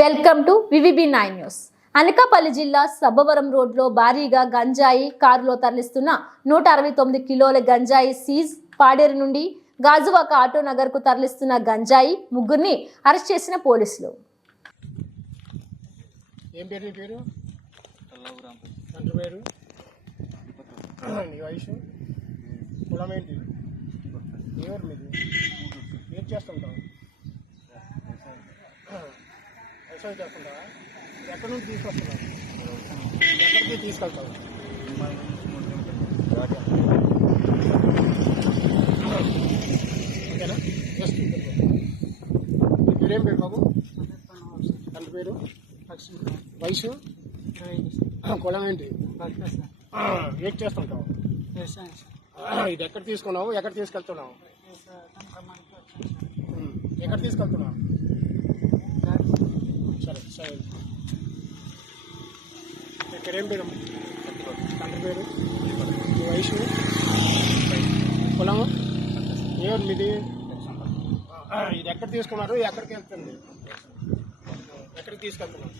Welcome to వివిబి9 news. Anakapalli జిల్లా సబ్బవరం రోడ్లో భారీగా గంజాయి కారులో తరలిస్తున్న 169 కిలోల గంజాయి సీజ్. పాడేరు నుండి గాజువాక ఆటో నగర్ కు తరలిస్తున్న గంజాయి ముగ్గురిని అరెస్ట్ చేసిన పోలీసులు. ఎక్కడి నుంచి తీసుకొస్తున్నావు? ఎక్కడికి తీసుకెళ్తావు? ఓకేనా? మీరేం పేరు బాబు? తండ్రి పేరు, వయసు, కులం ఏంటి? ఏం చేస్తుంటావు? ఇది ఎక్కడ తీసుకున్నావు? ఎక్కడ తీసుకెళ్తున్నావు? ఎక్కడ తీసుకెళ్తున్నావు? సరే సరే. ఇక్కడేం పేరు? తండ్రి పేరు, వయసు, కులము, ఏమి మీది? ఇది ఎక్కడ తీసుకున్నారు? ఎక్కడికి వెళ్తుంది? ఎక్కడికి తీసుకెళ్తున్నారు?